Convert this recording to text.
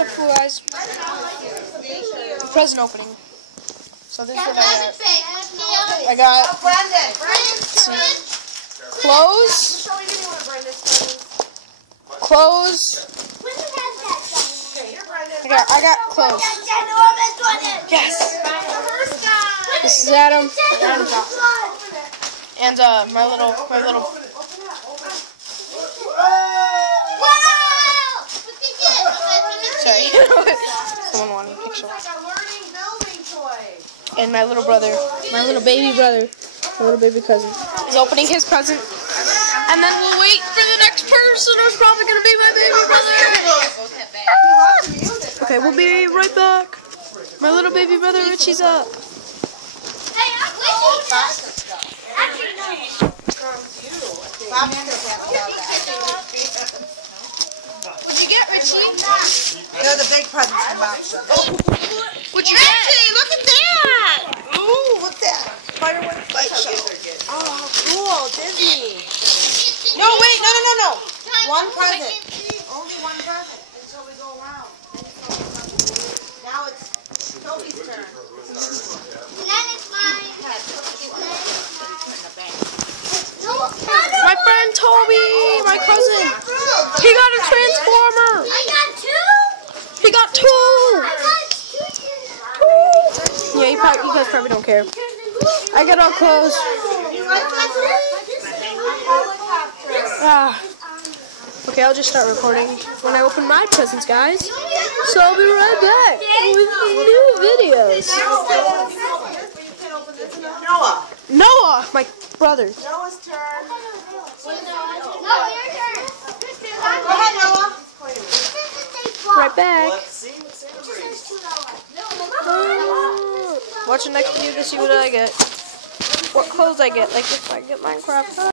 what's up, cool guys? Present opening. So this is what I got. Clothes. Clothes. I got clothes. Yes. This is Adam. And my little. Sorry. Someone wanted a picture. And my little brother, my little baby brother, my little baby cousin, is opening his present. And then we'll wait for the next person who's probably going to be my baby brother. Okay, we'll be right back. My little baby brother Richie's up. What'd you get, Richie? They're the big presents from Bob's. What'd you get? Richie, look at that! Ooh, what's that? Spider-Man light show. Oh, how cool, Disney. No, wait, no. One present. Only one present until we go around. Now it's Toby's turn. And then it's mine. My friend Toby, my cousin, he got a Transformer. I got two. He got two. I got two. Yeah, you guys probably don't care. I got all clothes. Okay, I'll just start recording when I open my presents, guys. So I'll be right back with new videos. Noah, my brother. Noah's turn. No, your turn. Go ahead, Noah. Right back. Let's see what Santa brings. Watch the next video to see what I get. What clothes I get, like if I get Minecraft.